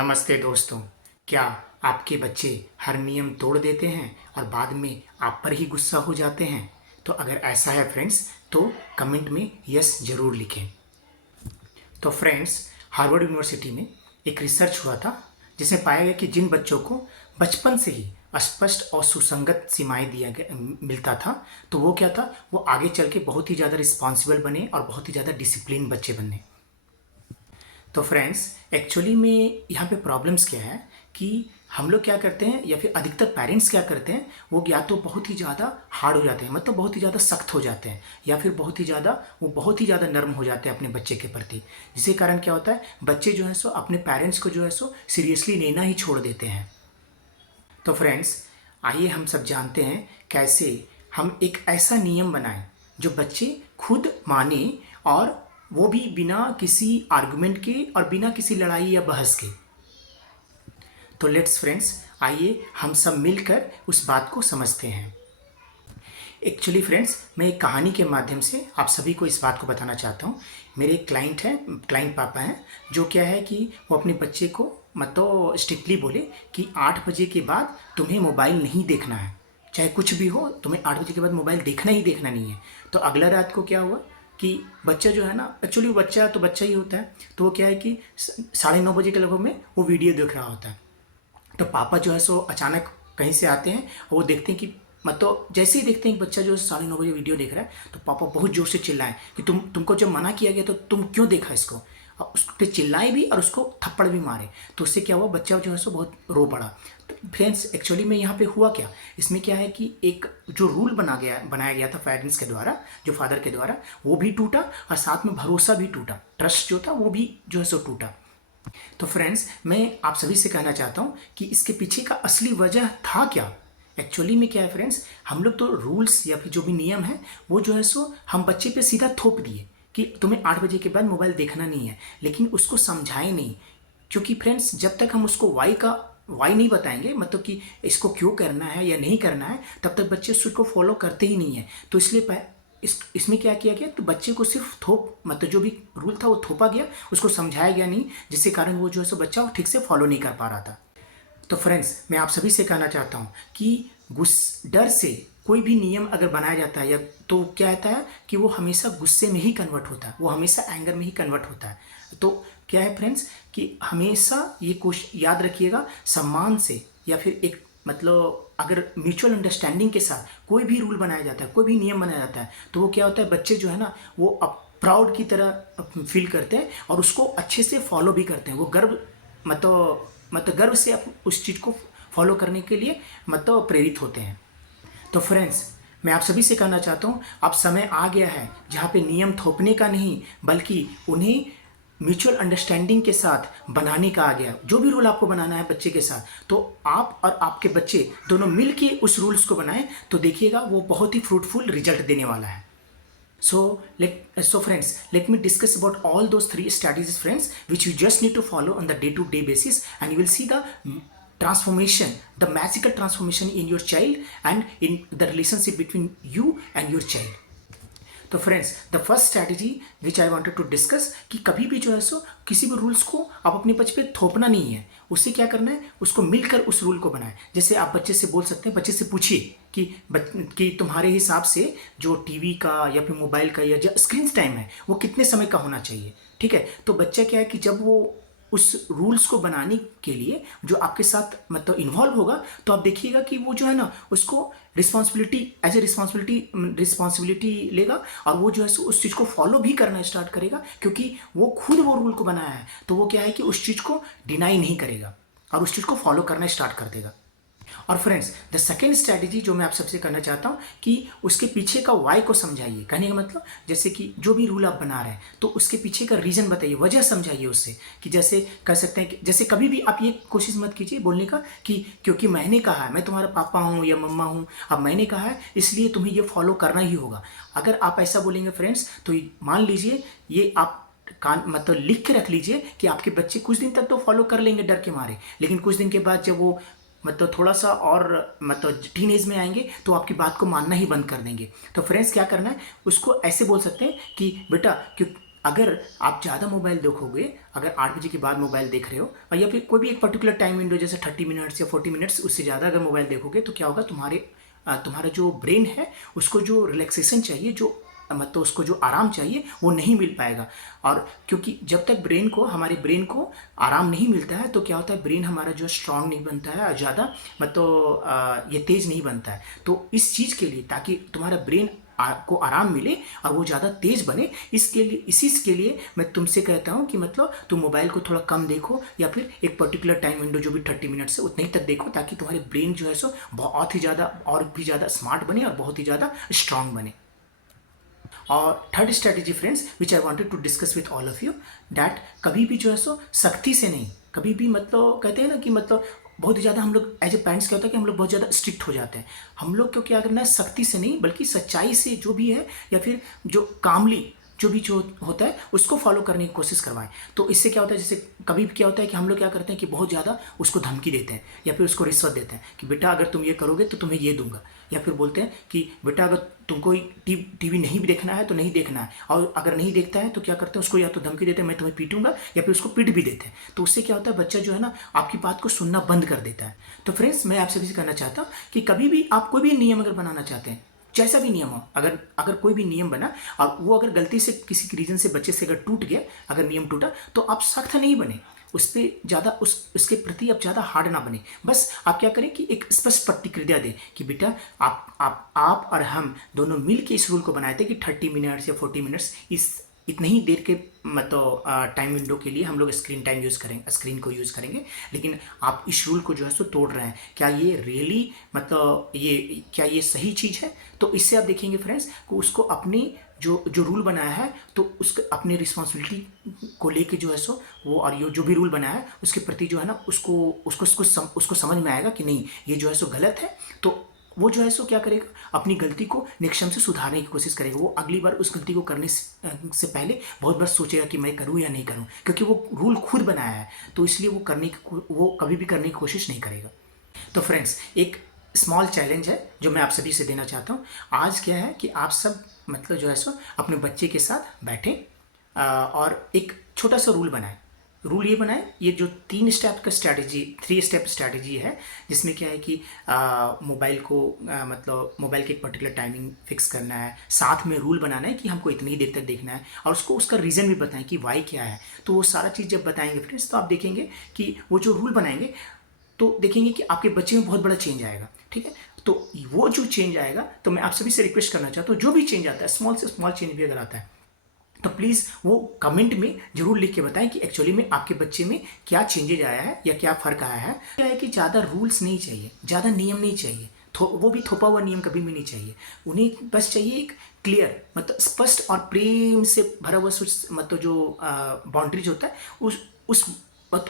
नमस्ते दोस्तों। क्या आपके बच्चे हर नियम तोड़ देते हैं और बाद में आप पर ही गुस्सा हो जाते हैं? तो अगर ऐसा है फ्रेंड्स, तो कमेंट में यस ज़रूर लिखें। तो फ्रेंड्स, हार्वर्ड यूनिवर्सिटी में एक रिसर्च हुआ था जिसमें पाया गया कि जिन बच्चों को बचपन से ही स्पष्ट और सुसंगत सीमाएं दिया गया मिलता था, तो वो क्या था, वो आगे चल के बहुत ही ज़्यादा रिस्पॉन्सिबल बने और बहुत ही ज़्यादा डिसिप्लिन बच्चे बने। तो फ्रेंड्स, एक्चुअली में यहाँ पे प्रॉब्लम्स क्या है कि हम लोग क्या करते हैं या फिर अधिकतर पेरेंट्स क्या करते हैं, वो या तो बहुत ही ज़्यादा हार्ड हो जाते हैं, मतलब बहुत ही ज़्यादा सख्त हो जाते हैं, या फिर बहुत ही ज़्यादा नर्म हो जाते हैं अपने बच्चे के प्रति। जिसके कारण क्या होता है, बच्चे जो है सो अपने पेरेंट्स को जो है सो सीरियसली लेना ही छोड़ देते हैं। तो फ्रेंड्स, आइए हम सब जानते हैं कैसे हम एक ऐसा नियम बनाएं जो बच्चे खुद माने, और वो भी बिना किसी आर्गुमेंट के और बिना किसी लड़ाई या बहस के। तो लेट्स फ्रेंड्स, आइए हम सब मिलकर उस बात को समझते हैं। एक्चुअली फ्रेंड्स, मैं एक कहानी के माध्यम से आप सभी को इस बात को बताना चाहता हूँ। मेरे एक क्लाइंट पापा हैं, जो क्या है कि वो अपने बच्चे को मतलब स्ट्रिक्टली बोले कि 8 बजे के बाद तुम्हें मोबाइल नहीं देखना है, चाहे कुछ भी हो, तुम्हें 8 बजे के बाद मोबाइल देखना ही देखना नहीं है। तो अगला रात को क्या हुआ कि बच्चा जो है ना, एक्चुअली बच्चा तो बच्चा ही होता है, तो वो क्या है कि 9:30 के लगभग में वो वीडियो देख रहा होता है। तो पापा जो है सो अचानक कहीं से आते हैं और वो देखते हैं कि मतलब जैसे ही देखते हैं कि बच्चा जो है 9:30 वीडियो देख रहा है, तो पापा बहुत जोर से चिल्लाएं कि तुमको जब मना किया गया तो तुम क्यों देखा इसको, और उस पर चिल्लाए भी और उसको थप्पड़ भी मारे। तो उससे क्या हुआ, बच्चा जो है सो बहुत रो पड़ा। तो फ्रेंड्स, एक्चुअली में यहाँ पे हुआ क्या, इसमें क्या है कि एक जो रूल बनाया गया था पेरेंट्स के द्वारा, जो फादर के द्वारा, वो भी टूटा और साथ में भरोसा भी टूटा, ट्रस्ट जो था वो भी जो है सो टूटा। तो फ्रेंड्स, मैं आप सभी से कहना चाहता हूँ कि इसके पीछे का असली वजह था क्या। एक्चुअली में क्या है फ्रेंड्स, हम लोग तो रूल्स या फिर जो भी नियम है वो जो है सो हम बच्चे पे सीधा थोप दिए कि तुम्हें 8 बजे के बाद मोबाइल देखना नहीं है, लेकिन उसको समझाए नहीं। क्योंकि फ्रेंड्स, जब तक हम उसको वाई नहीं बताएंगे, मतलब कि इसको क्यों करना है या नहीं करना है, तब तक बच्चे उसको फॉलो करते ही नहीं है। तो इसलिए इसमें क्या किया गया, तो बच्चे को सिर्फ मतलब जो भी रूल था वो थोपा गया, उसको समझाया गया नहीं, जिसके कारण वो जो है सो बच्चा ठीक से फॉलो नहीं कर पा रहा था। तो फ्रेंड्स, मैं आप सभी से कहना चाहता हूँ कि डर से कोई भी नियम अगर बनाया जाता है या तो क्या होता है कि वो हमेशा गुस्से में ही कन्वर्ट होता है, वो हमेशा एंगर में ही कन्वर्ट होता है। तो क्या है फ्रेंड्स कि हमेशा ये कोशिश याद रखिएगा, सम्मान से या फिर एक मतलब अगर म्यूचुअल अंडरस्टैंडिंग के साथ कोई भी रूल बनाया जाता है, कोई भी नियम बनाया जाता है, तो वो क्या होता है, बच्चे जो है ना वो अब प्राउड की तरह फील करते हैं और उसको अच्छे से फॉलो भी करते हैं। वो गर्व मतलब गर्व से उस चीज़ को फॉलो करने के लिए मतलब प्रेरित होते हैं। तो फ्रेंड्स, मैं आप सभी से कहना चाहता हूँ, अब समय आ गया है जहाँ पे नियम थोपने का नहीं, बल्कि उन्हें म्यूचुअल अंडरस्टैंडिंग के साथ बनाने का आ गया। जो भी रूल आपको बनाना है बच्चे के साथ, तो आप और आपके बच्चे दोनों मिल के उस रूल्स को बनाएं, तो देखिएगा वो बहुत ही फ्रूटफुल रिजल्ट देने वाला है। So friends, let me discuss about all those 3 strategies, friends, which you just need to follow on the day-to-day basis, and you will see the transformation, the magical transformation in your child and in the relationship between you and your child. तो friends, the first strategy which I wanted to discuss कि कभी भी जो है सो किसी भी rules को आप अपने बच्चे पे थोपना नहीं है, उससे क्या करना है, उसको मिलकर उस रूल को बनाएं। जैसे आप बच्चे से बोल सकते हैं, बच्चे से पूछिए कि तुम्हारे हिसाब से जो टीवी का या फिर मोबाइल का या जो स्क्रीन टाइम है वो कितने समय का होना चाहिए। ठीक है, तो बच्चा क्या है कि जब वो उस रूल्स को बनाने के लिए जो आपके साथ मतलब इन्वॉल्व होगा, तो आप देखिएगा कि वो जो है ना उसको रिस्पॉन्सिबिलिटी लेगा और वो जो है उस चीज़ को फॉलो भी करना स्टार्ट करेगा, क्योंकि वो खुद वो रूल को बनाया है। तो वो क्या है कि उस चीज़ को डिनाई नहीं करेगा और उस चीज़ को फॉलो करना स्टार्ट कर देगा। और फ्रेंड्स, द सेकेंड स्ट्रैटेजी जो मैं आप सबसे करना चाहता हूँ कि उसके पीछे का वाई को समझाइए। कहने का मतलब, जैसे कि जो भी रूल आप बना रहे हैं तो उसके पीछे का रीज़न बताइए, वजह समझाइए उससे। कि जैसे कह सकते हैं कि जैसे कभी भी आप ये कोशिश मत कीजिए बोलने का कि क्योंकि मैंने कहा है, मैं तुम्हारा पापा हूँ या मम्मा हूँ, अब मैंने कहा है इसलिए तुम्हें ये फॉलो करना ही होगा। अगर आप ऐसा बोलेंगे फ्रेंड्स, तो मान लीजिए ये आप मतलब लिख के रख लीजिए कि आपके बच्चे कुछ दिन तक तो फॉलो कर लेंगे डर के मारे, लेकिन कुछ दिन के बाद जब वो मतलब थोड़ा सा और मतलब टीन एज में आएंगे तो आपकी बात को मानना ही बंद कर देंगे। तो फ्रेंड्स, क्या करना है, उसको ऐसे बोल सकते हैं कि बेटा अगर आप ज़्यादा मोबाइल देखोगे, अगर 8 बजे के बाद मोबाइल देख रहे हो और या फिर कोई भी एक पर्टिकुलर टाइम विंडो जैसे 30 मिनट्स या 40 मिनट्स, उससे ज़्यादा अगर मोबाइल देखोगे तो क्या होगा, तुम्हारा जो ब्रेन है उसको जो रिलैक्सेशन चाहिए, जो मतलब उसको जो आराम चाहिए वो नहीं मिल पाएगा। और क्योंकि जब तक हमारे ब्रेन को आराम नहीं मिलता है तो क्या होता है, ब्रेन हमारा जो स्ट्रांग नहीं बनता है और ज़्यादा ये तेज़ नहीं बनता है। तो इस चीज़ के लिए, ताकि तुम्हारा ब्रेन को आराम मिले और वो ज़्यादा तेज़ बने, इसी के लिए मैं तुमसे कहता हूँ कि मतलब तुम मोबाइल को थोड़ा कम देखो या फिर एक पर्टिकुलर टाइम विंडो जो भी 30 मिनट्स है उतने ही तक देखो, ताकि तुम्हारे ब्रेन जो है सो बहुत ही ज़्यादा और भी ज़्यादा स्मार्ट बने और बहुत ही ज़्यादा स्ट्रांग बने। और third strategy friends which I wanted to discuss with all of you, that कभी भी जो है सो सख्ती से नहीं, कभी भी मतलब कहते हैं ना कि मतलब बहुत ही ज़्यादा हम लोग एज ए पेरेंट्स क्या होता है कि हम लोग बहुत ज़्यादा स्ट्रिक्ट हो जाते हैं। हम लोग को क्या करना है, सख्ती से नहीं बल्कि सच्चाई से जो भी है या फिर जो कामली जो होता है उसको फॉलो करने की कोशिश करवाएं। तो इससे क्या होता है, जैसे कभी भी क्या होता है कि हम लोग क्या करते हैं कि बहुत ज़्यादा उसको धमकी देते हैं या फिर उसको रिश्वत देते हैं कि बेटा अगर तुम ये करोगे तो तुम्हें ये दूंगा, या फिर बोलते हैं कि बेटा अगर तुमको टीवी नहीं भी देखना है तो नहीं देखना है, और अगर नहीं देखता है तो क्या करते हैं, उसको या तो धमकी देते हैं मैं तुम्हें पीटूंगा, या फिर उसको पीट भी देते हैं। तो उससे क्या होता है, बच्चा जो है ना आपकी बात को सुनना बंद कर देता है। तो फ्रेंड्स मैं आप सभी से कहना चाहता हूँ कि कभी भी आप कोई भी नियम अगर बनाना चाहते हैं, जैसा भी नियम हो, अगर अगर कोई भी नियम बना और वो अगर गलती से किसी रीजन से बच्चे से अगर टूट गया, अगर नियम टूटा, तो आप सख्त नहीं बने उस पर ज़्यादा, उसके प्रति आप ज़्यादा हार्ड ना बने। बस आप क्या करें कि एक स्पष्ट प्रतिक्रिया दें कि बेटा आप और हम दोनों मिल के इस रूल को बनाए थे कि 30 मिनट्स या 40 मिनट्स इतनी ही देर के मतलब टाइम विंडो के लिए हम लोग स्क्रीन को यूज़ करेंगे, लेकिन आप इस रूल को जो है सो तोड़ रहे हैं। क्या ये रियली मतलब क्या ये सही चीज़ है? तो इससे आप देखेंगे फ्रेंड्स कि उसको अपनी जो रूल बनाया है तो उसके अपने रिस्पॉन्सिबिलिटी को लेके जो है सो वो, और ये जो भी रूल बनाया है उसके प्रति जो है ना उसको समझ में आएगा कि नहीं ये जो है सो गलत है। तो वो जो है सो क्या करेगा, अपनी गलती को नेक्स्ट टाइम से सुधारने की कोशिश करेगा। वो अगली बार उस गलती को करने से पहले बहुत बार सोचेगा कि मैं करूँ या नहीं करूँ, क्योंकि वो रूल खुद बनाया है तो इसलिए वो कभी भी करने की कोशिश नहीं करेगा। तो फ्रेंड्स एक स्मॉल चैलेंज है जो मैं आप सभी से देना चाहता हूँ। आज क्या है कि आप सब मतलब जो है सो अपने बच्चे के साथ बैठें और एक छोटा सा रूल ये बनाएं, ये जो 3 स्टेप स्ट्रैटेजी है, जिसमें क्या है कि मोबाइल मोबाइल के एक पर्टिकुलर टाइमिंग फिक्स करना है, साथ में रूल बनाना है कि हमको इतनी ही देर तक देखना है, और उसका रीज़न भी बताएं कि वाई क्या है। तो वो सारा चीज़ जब बताएंगे फ्रेंड्स तो आप देखेंगे कि वो जो रूल बनाएंगे तो देखेंगे कि आपके बच्चे में बहुत बड़ा चेंज आएगा। ठीक है, तो वो जो चेंज आएगा, तो मैं आप सभी से रिक्वेस्ट करना चाहता हूँ जो भी चेंज आता है, स्मॉल से स्मॉल चेंज भी अगर आता है तो प्लीज़ वो कमेंट में जरूर लिख के बताएं कि एक्चुअली में आपके बच्चे में क्या चेंजेज आया है या क्या फ़र्क आया है। क्या है कि ज़्यादा रूल्स नहीं चाहिए, ज़्यादा नियम नहीं चाहिए, वो भी थोपा हुआ नियम कभी भी नहीं चाहिए। उन्हें बस चाहिए एक क्लियर मतलब स्पष्ट और प्रेम से भरा हुआ मतलब जो बाउंड्रीज होता है उस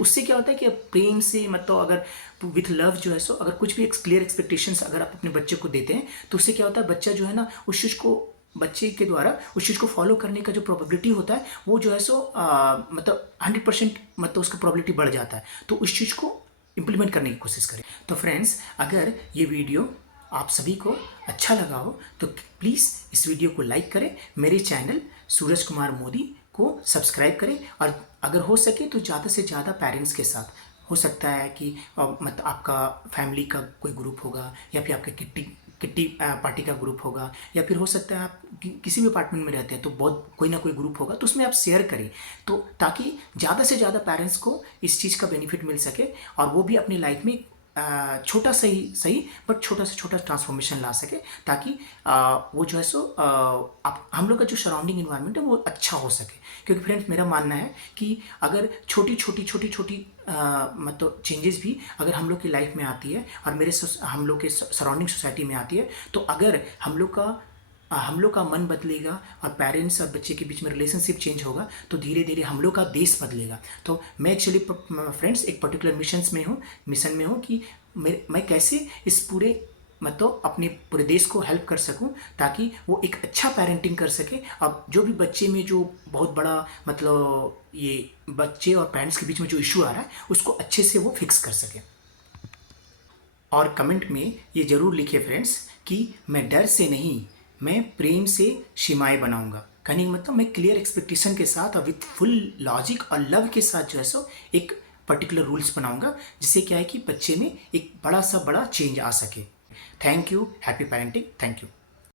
उससे क्या होता है कि प्रेम से मतलब अगर विथ लव जो है सो अगर कुछ भी एक क्लियर एक्सपेक्टेशंस अगर आप अपने बच्चे को देते हैं तो उससे क्या होता है, बच्चा जो है ना बच्चे के द्वारा उस चीज़ को फॉलो करने का जो प्रोबेबिलिटी होता है वो जो है सो मतलब 100% मतलब उसका प्रोबेबिलिटी बढ़ जाता है। तो उस चीज़ को इम्प्लीमेंट करने की कोशिश करें। तो फ्रेंड्स अगर ये वीडियो आप सभी को अच्छा लगा हो तो प्लीज़ इस वीडियो को लाइक करें, मेरे चैनल सूरज कुमार मोदी को सब्सक्राइब करें, और अगर हो सके तो ज़्यादा से ज़्यादा पेरेंट्स के साथ, हो सकता है कि मतलब आपका फैमिली का कोई ग्रुप होगा या फिर आपके किट्टी पार्टी का ग्रुप होगा, या फिर हो सकता है आप किसी भी अपार्टमेंट में रहते हैं तो बहुत कोई ना कोई ग्रुप होगा, तो उसमें आप शेयर करें तो ताकि ज़्यादा से ज़्यादा पेरेंट्स को इस चीज़ का बेनिफिट मिल सके और वो भी अपनी लाइफ में छोटा सही बट छोटा से छोटा ट्रांसफॉर्मेशन ला सके, ताकि वो जो है सो हम लोग का जो सराउंडिंग इन्वायरमेंट है वो अच्छा हो सके। क्योंकि फ्रेंड्स मेरा मानना है कि अगर छोटी मतलब चेंजेस भी अगर हम लोग की लाइफ में आती है और हम लोग के सराउंडिंग सोसाइटी में आती है, तो अगर हम लोग का मन बदलेगा और पेरेंट्स और बच्चे के बीच में रिलेशनशिप चेंज होगा तो धीरे धीरे हम लोग का देश बदलेगा। तो मैं एक्चुअली फ्रेंड्स एक पर्टिकुलर मिशन में हूँ कि मैं कैसे इस पूरे मतलब अपने पूरे देश को हेल्प कर सकूं ताकि वो एक अच्छा पेरेंटिंग कर सके। अब जो भी बच्चे में जो बहुत बड़ा मतलब ये बच्चे और पेरेंट्स के बीच में जो इशू आ रहा है उसको अच्छे से वो फिक्स कर सके। और कमेंट में ये ज़रूर लिखे फ्रेंड्स कि मैं डर से नहीं मैं प्रेम से सीमाएं बनाऊंगा। कहने का मतलब मैं क्लियर एक्सपेक्टेशन के साथ और विथ फुल लॉजिक और लव के साथ जो है सो एक पर्टिकुलर रूल्स बनाऊंगा, जिससे क्या है कि बच्चे में एक बड़ा सा बड़ा चेंज आ सके। Thank you. Happy parenting. Thank you.